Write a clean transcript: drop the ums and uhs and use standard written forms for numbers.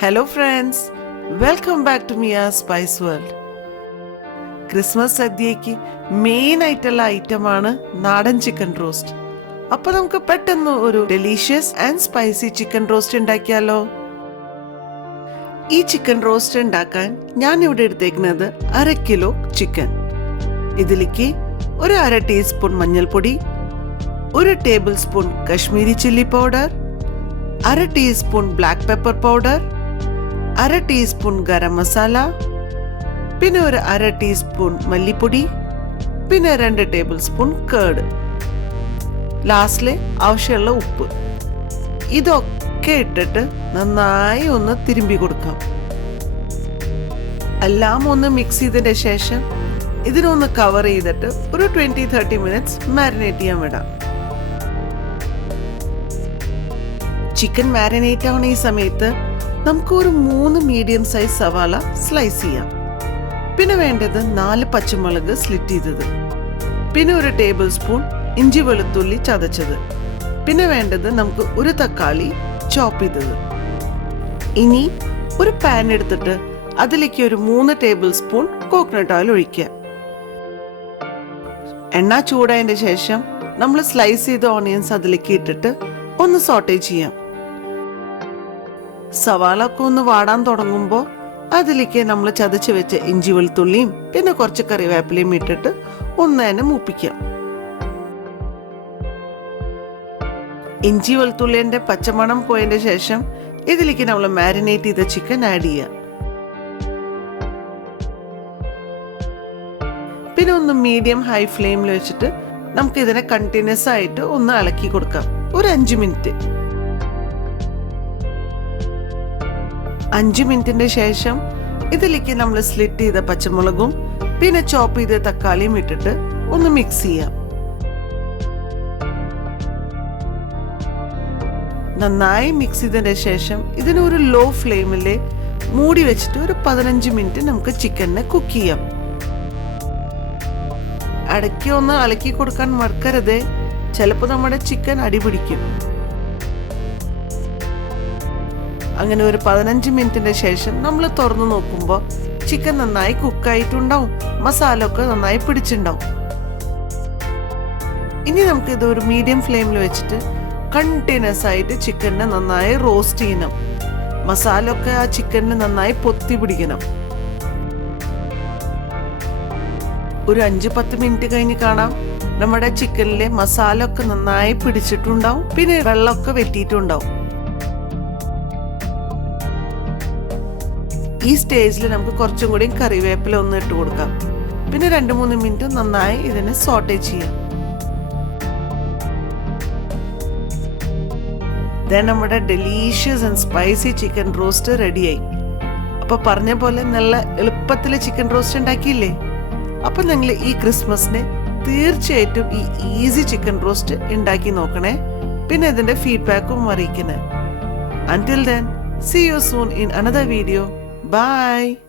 Hello friends, welcome back to Mia's Spice World. Christmas സദ്യയ്ക്ക് main ആയിട്ടുള്ള ഐറ്റമാണ് നാടൻ ചിക്കൻ റോസ്റ്റ്. അപ്പോൾ നമുക്ക് പെട്ടെന്ന് ഒരു delicious and spicy chicken roast ഉണ്ടാക്കിയാലോ? ഈ ചിക്കൻ റോസ്റ്റ് ഉണ്ടാക്കാൻ ഞാൻ ഇവിടെ എടുത്തേക്കുന്നത് 1/2 കിലോ ചിക്കൻ. ഇതിലേക്ക് ഒരു 1/2 ടീസ്പൂൺ മഞ്ഞൾപ്പൊടി, 1 table spoon Kashmiri chilli powder, 1/2 teaspoon black pepper powder, 1/2 teaspoon garam masala, പിന്നെ ഒരു 1/2 ടീസ്പൂൺ മല്ലിപ്പൊടി, പിന്നെ 2 ടേബിൾ സ്പൂൺ കേർഡ്, ലാസ്റ്റിലെ ആവശ്യമുള്ള ഉപ്പ്. ഇതൊക്കെ ഇട്ടിട്ട് നന്നായി ഒന്ന് തിരുമ്പി കൊടുക്കാം. എല്ലാം ഒന്ന് മിക്സ് ചെയ്തതിന് ശേഷം ഇതിനൊന്ന് കവർ ചെയ്തിട്ട് ഒരു 20-30 മിനിറ്റ്സ് മാരിനേറ്റ് ചെയ്യാൻ വിടാം. ചിക്കൻ മാരിനേറ്റ് ആവുന്ന ഈ സമയത്ത് നമുക്ക് ഒരു 3 മീഡിയം സൈസ് സവാള സ്ലൈസ് ചെയ്യാം. പിന്നെ വേണ്ടത് 4 പച്ചമുളക് സ്ലിറ്റ് ചെയ്തത്, പിന്നെ ഒരു ടേബിൾ സ്പൂൺ ഇഞ്ചി വെളുത്തുള്ളി ചതച്ചത്, പിന്നെ വേണ്ടത് നമുക്ക് ഒരു തക്കാളി ചോപ്പ് ചെയ്തത്. ഇനി ഒരു പാൻ എടുത്തിട്ട് അതിലേക്ക് ഒരു 3 ടേബിൾ സ്പൂൺ കോക്കനട്ട് ഓയിൽ ഒഴിക്കുക. എണ്ണ ചൂടായതിന് ശേഷം നമ്മൾ സ്ലൈസ് ചെയ്ത ഓണിയൻസ് അതിലേക്ക് ഇട്ടിട്ട് ഒന്ന് സോട്ടേ ചെയ്യാം. സവാള ഒക്കെ ഒന്ന് വാടാൻ തുടങ്ങുമ്പോൾ അതിലേക്ക് നമ്മൾ ചതച്ച് വെച്ച ഇഞ്ചി വെളുത്തുള്ളിയും പിന്നെ കുറച്ച് കറിവേപ്പിലയും ഇട്ടിട്ട് ഒന്ന് തന്നെ മൂപ്പിക്കാം. ഇഞ്ചി വെളുത്തുള്ളിന്റെ പച്ചമണം പോയതിന്റെ ശേഷം ഇതിലേക്ക് നമ്മൾ മാരിനേറ്റ് ചെയ്ത ചിക്കൻ ആഡ് ചെയ്യാം. പിന്നെ ഒന്ന് മീഡിയം ഹൈ ഫ്ലെയിമിൽ വെച്ചിട്ട് നമുക്ക് ഇതിനെ കണ്ടിന്യൂസ് ആയിട്ട് ഒന്ന് ഇളക്കി കൊടുക്കാം ഒരു 5 മിനിറ്റ്. 5 മിനിറ്റിന്റെ ശേഷം ഇതിലേക്ക് നമ്മൾ സ്ലിറ്റ് ചെയ്ത പച്ചമുളകും പിന്നെ ചോപ്പ് ചെയ്ത തക്കാളിയും ഇട്ടിട്ട് ഒന്ന് മിക്സ് ചെയ്യാം. നന്നായി മിക്സ് ചെയ്തതിന് ശേഷം ഇതിനൊരു ലോ ഫ്ലെയിമില് മൂടി വെച്ചിട്ട് ഒരു 15 മിനിറ്റ് നമുക്ക് ചിക്കനെ കുക്ക് ചെയ്യാം. ഇടയ്ക്ക് ഒന്ന് ഇളക്കി കൊടുക്കാൻ മറക്കരുത്, ചിലപ്പോൾ നമ്മുടെ ചിക്കൻ അടിപിടിക്കും. അങ്ങനെ ഒരു 15 മിനിറ്റിന്റെ ശേഷം നമ്മൾ തുറന്നു നോക്കുമ്പോൾ ചിക്കൻ നന്നായി കുക്കായിട്ടുണ്ടാവും, മസാല ഒക്കെ നന്നായി പിടിച്ചിട്ടുണ്ടാവും. ഇനി നമുക്ക് ഇത് ഒരു മീഡിയം ഫ്ലെയിമിൽ വെച്ചിട്ട് കണ്ടിന്യൂസ് ആയിട്ട് ചിക്കനെ നന്നായി റോസ്റ്റ് ചെയ്യണം. മസാല ഒക്കെ ആ ചിക്കനെ നന്നായി പൊത്തി പിടിക്കണം. ഒരു 5-10 മിനിറ്റ് കഴിഞ്ഞ് കാണാം നമ്മുടെ ചിക്കനിലെ മസാല ഒക്കെ നന്നായി പിടിച്ചിട്ടുണ്ടാവും, പിന്നെ വെള്ളമൊക്കെ വെട്ടിയിട്ടുണ്ടാവും. ഈ സ്റ്റേജിൽ നമുക്ക് കുറച്ചും കൂടി കറിവേപ്പില ഒന്ന് ഇട്ട് കൊടുക്കാം. പിന്നെ 2-3 മിനിറ്റ് നന്നായി ഇതിനെ സോട്ടേ ചെയ്യാം. നമ്മുടെ delicious and spicy chicken roast റെഡിയായി. അപ്പൊ പറഞ്ഞ പോലെ നല്ല എളുപ്പത്തിൽ ചിക്കൻ റോസ്റ്റ് ഉണ്ടാക്കിയില്ലേ? അപ്പൊ നിങ്ങൾ ഈ ക്രിസ്മസിന് തീർച്ചയായിട്ടും ഈ ഈസി ചിക്കൻ റോസ്റ്റ് ഉണ്ടാക്കി നോക്കണേ. പിന്നെ ഇതിന്റെ ഫീഡ്ബാക്കും അറിയിക്കണേ. Until then, see you soon in another video. Bye.